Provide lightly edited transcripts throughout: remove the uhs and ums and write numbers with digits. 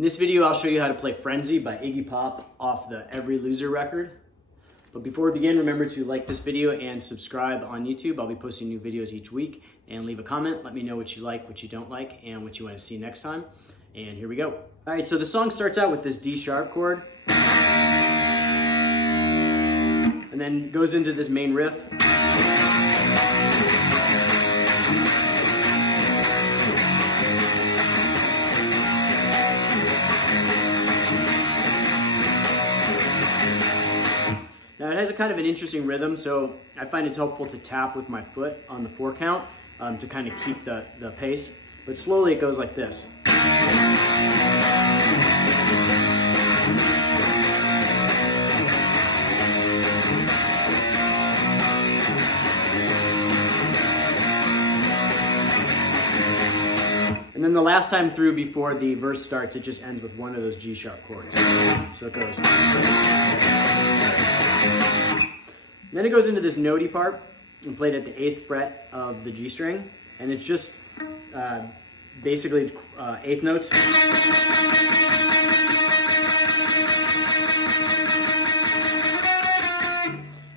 In this video, I'll show you how to play Frenzy by Iggy Pop off the Every Loser record. But before we begin, remember to like this video and subscribe on YouTube. I'll be posting new videos each week, and leave a comment. Let me know what you like, what you don't like, and what you want to see next time. And here we go. All right, so the song starts out with this D sharp chord, and then goes into this main riff. Now it has a kind of an interesting rhythm, so I find it's helpful to tap with my foot on the 4 count to kind of keep the pace. But slowly it goes like this. And then the last time through before the verse starts, it just ends with one of those G sharp chords. So it goes. Then it goes into this notey part and played at the 8th fret of the G string. And it's just basically 8th notes.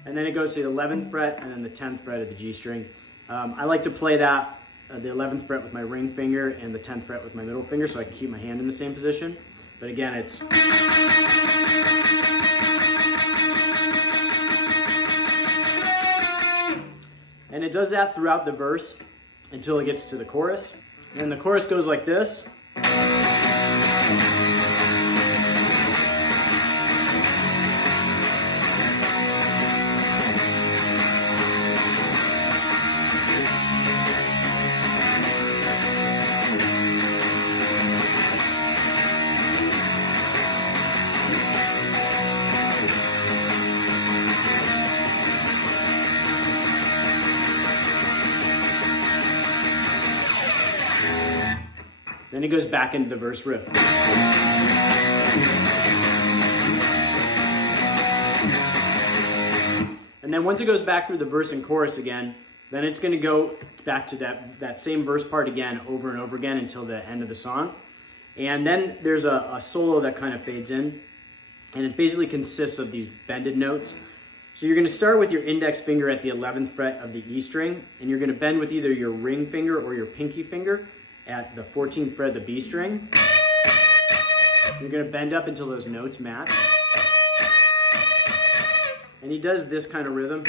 And then it goes to the 11th fret and then the 10th fret of the G string. I like to play that, the 11th fret with my ring finger and the 10th fret with my middle finger so I can keep my hand in the same position. But again, it's... And it does that throughout the verse until it gets to the chorus. And the chorus goes like this. Then it goes back into the verse riff. And then once it goes back through the verse and chorus again, then it's going to go back to that same verse part again over and over again until the end of the song. And then there's a solo that kind of fades in, and it basically consists of these bended notes. So you're going to start with your index finger at the 11th fret of the E string, and you're going to bend with either your ring finger or your pinky finger at the 14th fret of the B string. You're going to bend up until those notes match. And he does this kind of rhythm.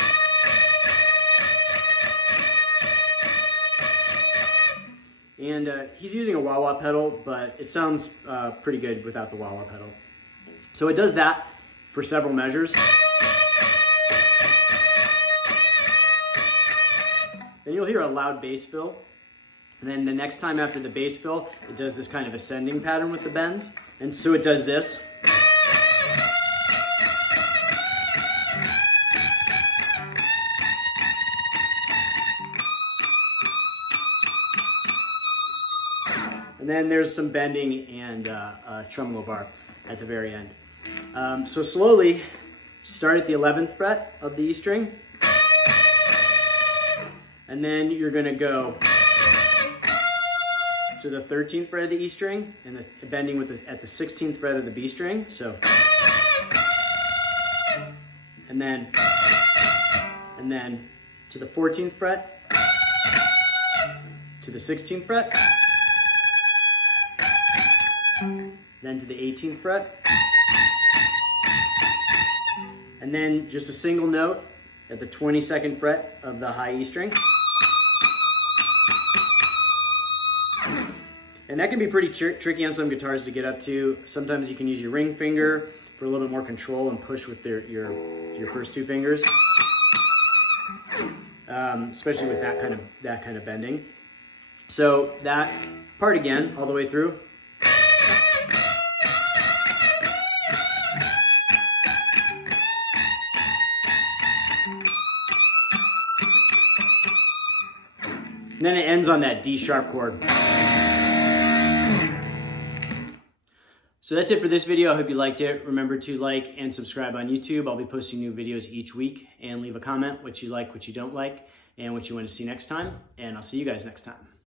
And he's using a wah-wah pedal, but it sounds pretty good without the wah-wah pedal. So it does that for several measures. Then you'll hear a loud bass fill. And then the next time after the bass fill, it does this kind of ascending pattern with the bends. And so it does this. And then there's some bending and a tremolo bar at the very end. So slowly, start at the 11th fret of the E string. And then you're going to go to the 13th fret of the E string and the bending at the 16th fret of the B string. So, and then to the 14th fret, to the 16th fret, then to the 18th fret, and then just a single note at the 22nd fret of the high E string. And that can be pretty tricky on some guitars to get up to. Sometimes you can use your ring finger for a little bit more control and push with your first 2 fingers, especially with that kind of bending. So that part again, all the way through. And then it ends on that D sharp chord. So that's it for this video. I hope you liked it. Remember to like and subscribe on YouTube. I'll be posting new videos each week, and leave a comment what you like, what you don't like, and what you want to see next time. And I'll see you guys next time.